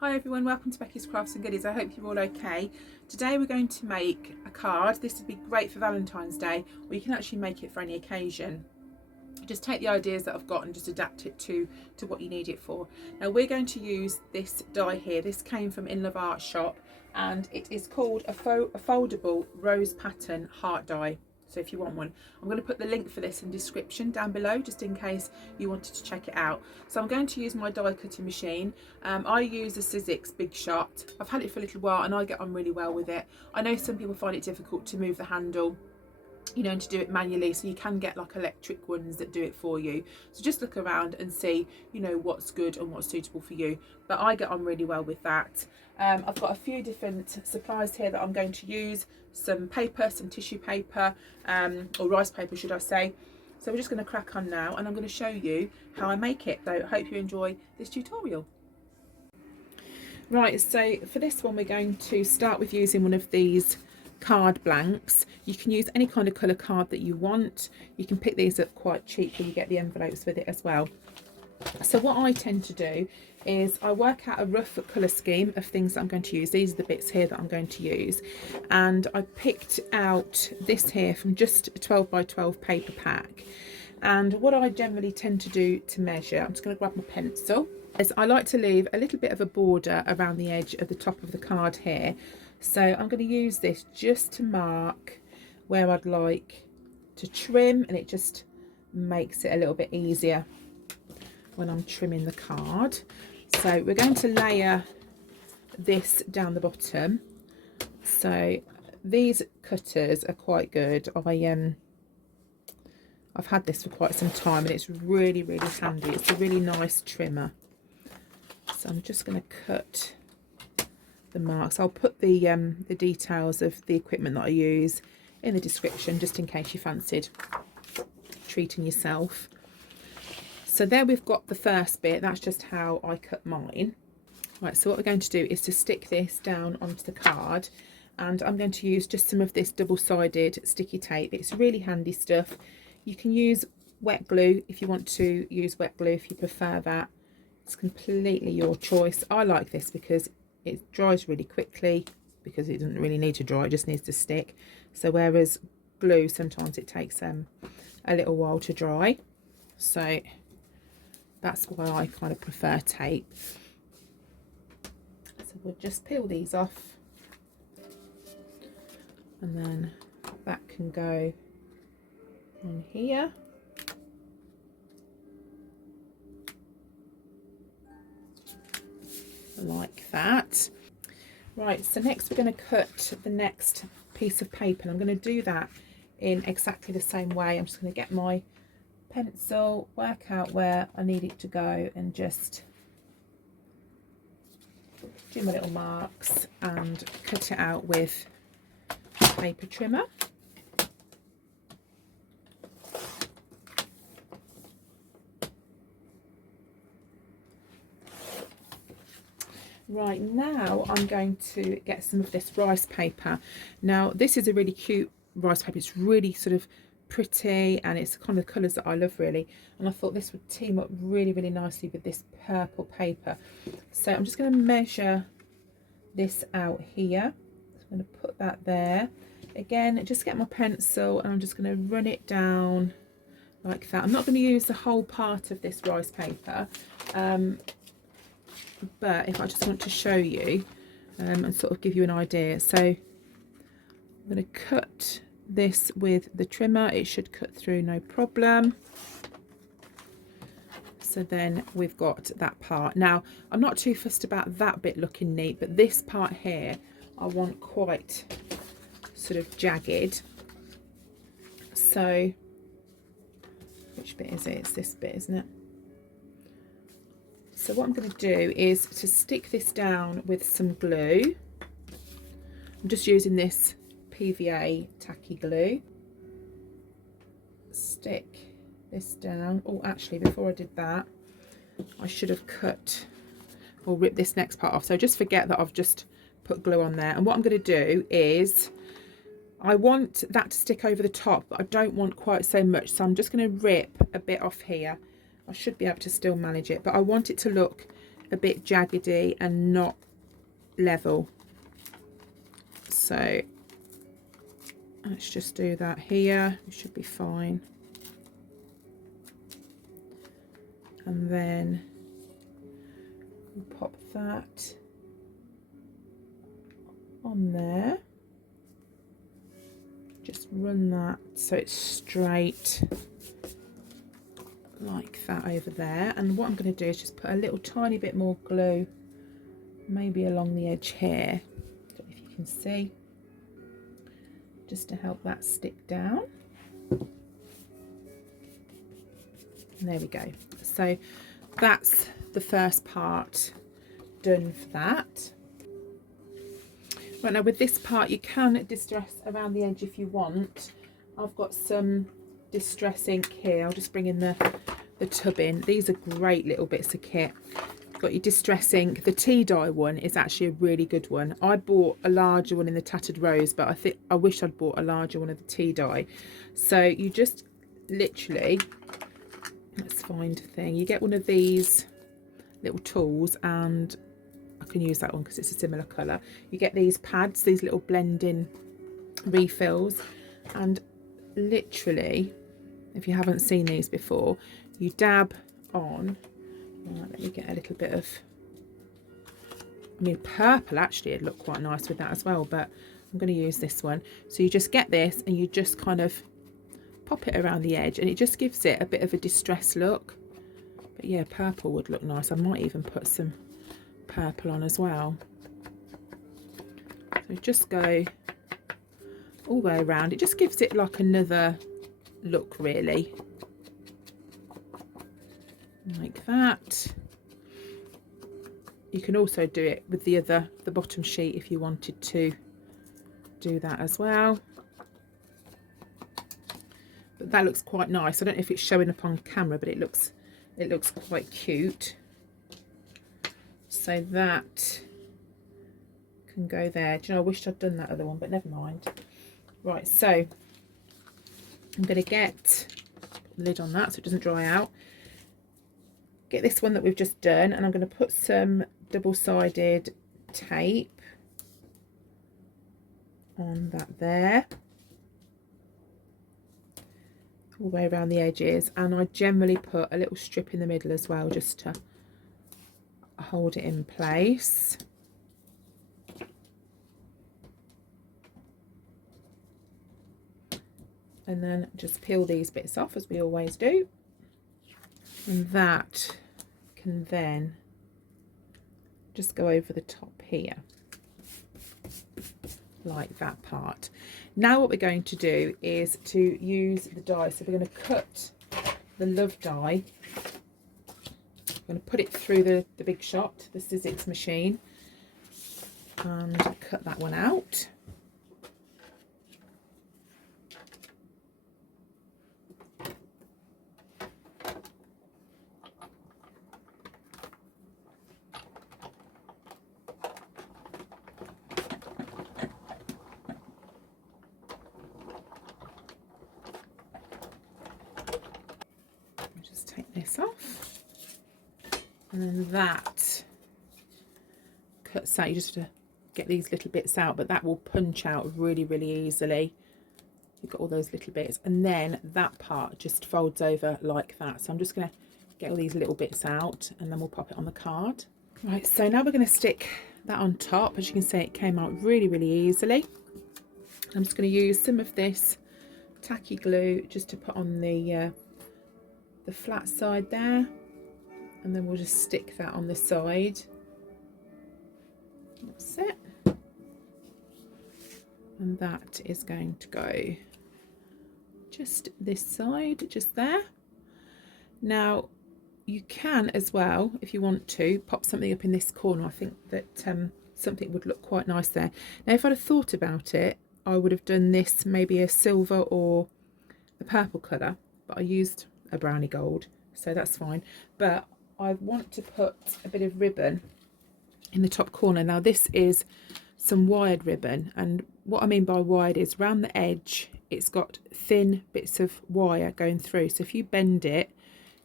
Hi everyone, welcome to Becky's Crafts and Goodies. I hope you're all okay. Today we're going to make a card. This would be great for Valentine's Day, or you can actually make it for any occasion. Just take the ideas that I've got and just adapt it to what you need it for. Now we're going to use this die here. This came from In Love Art Shop and it is called a foldable rose pattern heart die. So if you want one, I'm going to put the link for this in the description down below, just in case you wanted to check it out. So I'm going to use my die cutting machine. I use a Sizzix Big Shot. I've had it for a little while and I get on really well with it. I know some people find it difficult to move the handle, and to do it manually, so you can get like electric ones that do it for you. So just look around and see what's good and what's suitable for you, but I get on really well with that. I've got a few different supplies here that I'm going to use, some paper, some tissue paper, or rice paper should I say. So we're just going to crack on now and I'm going to show you how I make it. So I hope you enjoy this tutorial. Right, so for this one we're going to start with using one of these card blanks. You can use any kind of colour card that you want. You can pick these up quite cheap when you get the envelopes with it as well. So what I tend to do is I work out a rough colour scheme of things that I'm going to use. These are the bits here that I'm going to use, and I picked out this here from just a 12 by 12 paper pack. And what I generally tend to do to measure, I'm just going to grab my pencil, is I like to leave a little bit of a border around the edge of the top of the card here. So I'm going to use this just to mark where I'd like to trim, and it just makes it a little bit easier when I'm trimming the card. So we're going to layer this down the bottom. So these cutters are quite good. I've had this for quite some time and it's really, really handy. It's a really nice trimmer. So I'm just going to cut the marks. I'll put the details of the equipment that I use in the description, just in case you fancied treating yourself. So there we've got the first bit. That's just how I cut mine. Right, so what we're going to do is to stick this down onto the card, and I'm going to use just some of this double-sided sticky tape. It's really handy stuff. You can use wet glue if you want to use wet glue, if you prefer that. It's completely your choice. I like this because it dries really quickly, because it doesn't really need to dry, it just needs to stick. So whereas glue, sometimes it takes a little while to dry. So that's why I kind of prefer tape. So we'll just peel these off, and then that can go on here. Like that. Right, so next we're going to cut the next piece of paper, and I'm going to do that in exactly the same way. I'm just going to get my pencil, work out where I need it to go, and just do my little marks and cut it out with a paper trimmer. Right, now I'm going to get some of this rice paper. Now this is a really cute rice paper. It's really sort of pretty, and it's the kind of colours that I love really, and I thought this would team up really, really nicely with this purple paper. So I'm just going to measure this out here. I'm going to put that there. Again, just get my pencil and I'm just going to run it down like that. I'm not going to use the whole part of this rice paper, but if I just want to show you and sort of give you an idea. So I'm going to cut this with the trimmer. It should cut through no problem. So then we've got that part. Now I'm not too fussed about that bit looking neat, but this part here I want quite sort of jagged. So which bit is it? It's this bit, isn't it? So what I'm going to do is to stick this down with some glue. I'm just using this PVA tacky glue. Stick this down. Oh, actually, before I did that, I should have cut or ripped this next part off. So just forget that I've just put glue on there. And what I'm going to do is I want that to stick over the top, but I don't want quite so much. So I'm just going to rip a bit off here. I should be able to still manage it, but I want it to look a bit jaggedy and not level. So let's just do that here. It should be fine. And then we'll pop that on there. Just run that so it's straight like that over there. And what I'm going to do is just put a little tiny bit more glue, maybe along the edge here. I don't know if you can see, just to help that stick down. And there we go. So that's the first part done for that. Right, now with this part you can distress around the edge if you want. I've got some distress ink here. I'll just bring in the tub in. These are great little bits of kit. You've got your distress ink. The tea dye one is actually a really good one. I bought a larger one in the Tattered Rose, but I wish I'd bought a larger one of the tea dye. So you just literally, let's find a thing. You get one of these little tools, and I can use that one because it's a similar colour. You get these pads, these little blending refills, and literally, if you haven't seen these before, you dab on. Right, let me get a little bit of, I mean, purple actually would look quite nice with that as well, but I'm going to use this one. So you just get this and you just kind of pop it around the edge, and it just gives it a bit of a distressed look. But yeah, purple would look nice. I might even put some purple on as well. So just go all the way around. It just gives it like another look, really, like that. You can also do it with the bottom sheet if you wanted to do that as well. But that looks quite nice. I don't know if it's showing up on camera, but it looks quite cute. So that can go there. Do you know, I wished I'd done that other one, but never mind. Right, so I'm going to get the lid on that so it doesn't dry out. Get this one that we've just done, and I'm going to put some double-sided tape on that there, all the way around the edges, and I generally put a little strip in the middle as well, just to hold it in place. And then just peel these bits off as we always do, and that can then just go over the top here like that part. Now what we're going to do is to use the die. So we're going to cut the love die. I'm going to put it through the Big Shot, the Sizzix machine, and cut that one out. This off, and then that cuts out. You just have to get these little bits out, but that will punch out really easily. You've got all those little bits, and then that part just folds over like that. So I'm just going to get all these little bits out, and then we'll pop it on the card. Right, so now we're going to stick that on top. As you can see, it came out really easily. I'm just going to use some of this tacky glue just to put on the flat side there, and then we'll just stick that on the side. That's it, and that is going to go just this side, just there. Now you can as well, if you want to, pop something up in this corner. I think that something would look quite nice there. Now if I'd have thought about it, I would have done this maybe a silver or a purple colour, but I used a brownie gold, so that's fine. But I want to put a bit of ribbon in the top corner. Now this is some wired ribbon, and what I mean by wired is around the edge it's got thin bits of wire going through, so if you bend it,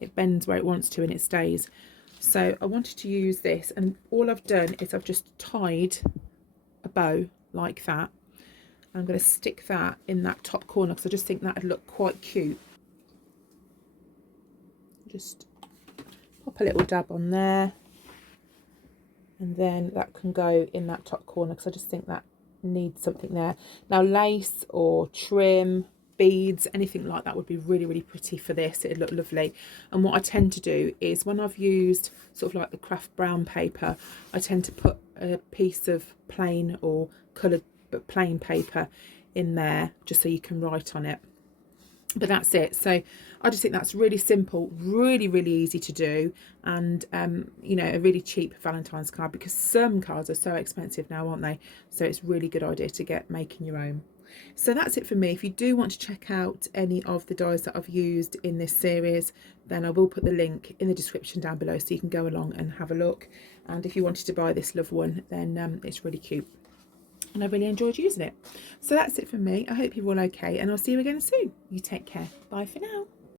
it bends where it wants to and it stays. So I wanted to use this, and all I've done is I've just tied a bow like that. I'm going to stick that in that top corner because I just think that would look quite cute. Just pop a little dab on there, and then that can go in that top corner because I just think that needs something there. Now lace or trim, beads, anything like that would be really, really pretty for this. It'd look lovely. And what I tend to do is when I've used sort of like the craft brown paper, I tend to put a piece of plain or coloured but plain paper in there just so you can write on it. But that's it. So I just think that's really simple, really, really easy to do, and you know, a really cheap Valentine's card, because some cards are so expensive now, aren't they? So it's a really good idea to get making your own. So that's it for me. If you do want to check out any of the dies that I've used in this series, then I will put the link in the description down below so you can go along and have a look. And if you wanted to buy this loved one, then it's really cute. And I really enjoyed using it. So that's it from me. I hope you're all okay, and I'll see you again soon. You take care. Bye for now.